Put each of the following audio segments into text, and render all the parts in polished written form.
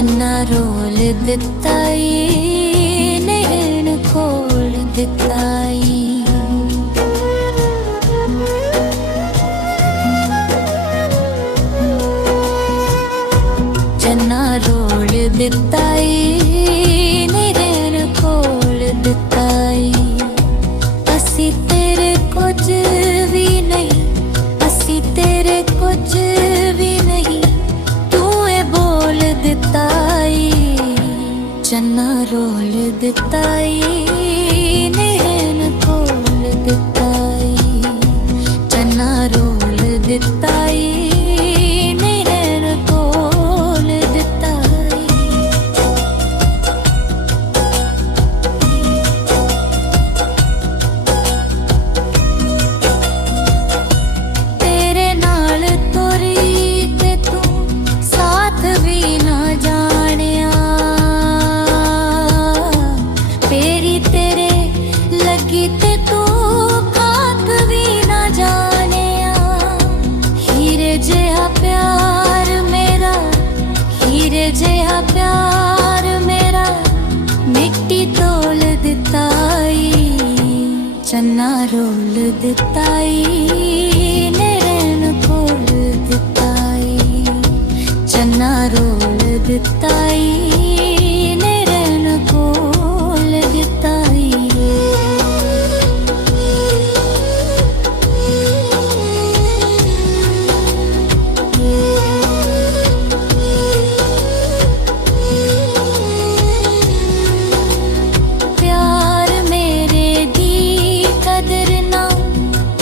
चन्ना रोल दिताई नैन खोल दिताई। चन्ना रोल दिताई नैन खोल दिताई। असी तेरे कुछ भी नहीं, असी तेरे कुछ भी नहीं, तू ए बोल दिताई। चन्ना रोल दिताई नैन खोल दिताई। चन्ना रोल दिताई नैन खोल दिताई। तेरे नाल तोरी ते तू साथ भी ना जानिया, फेरी तेरे लगी ते तू खाक भी ना जानिया। हीरे जिहा प्यार मेरा, हीरे जिहा प्यार मेरा, मिट्टी तोल दिताई। चन्ना रोल दिताई नैन खोल दिताई। चन्ना रोल दिताई नैन खोल दिताई। प्यार मेरे दी कदर ना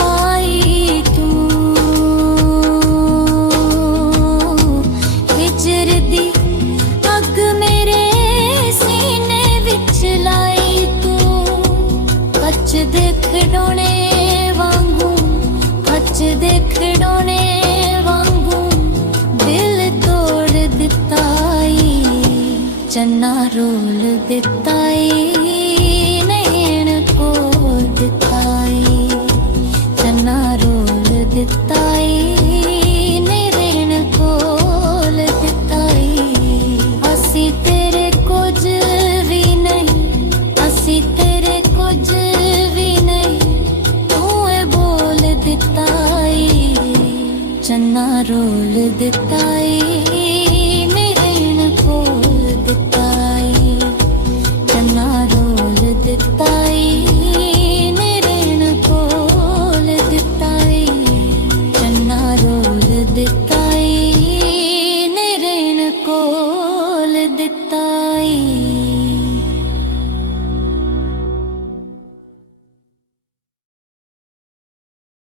पाई तू, हिजर दी अग मेरे सीने विच लाई तू। कच दे खिडौने वांगू, कच दे खिडौने वांगू, दिल तोड़ दिताई। चन्ना रोल दिताई नैन खोल दिताई। चन्ना रोल दिताई नैन खोल दिताई। असी तेरे कुछ भी नहीं, असी तेरे कुछ भी नहीं, तू ए बोल दिताई। चन्ना रोल दिताई नैन खोल दिताई। चन्ना रोल दिताई नैन खोल दिताई। चन्ना रोल दिताई।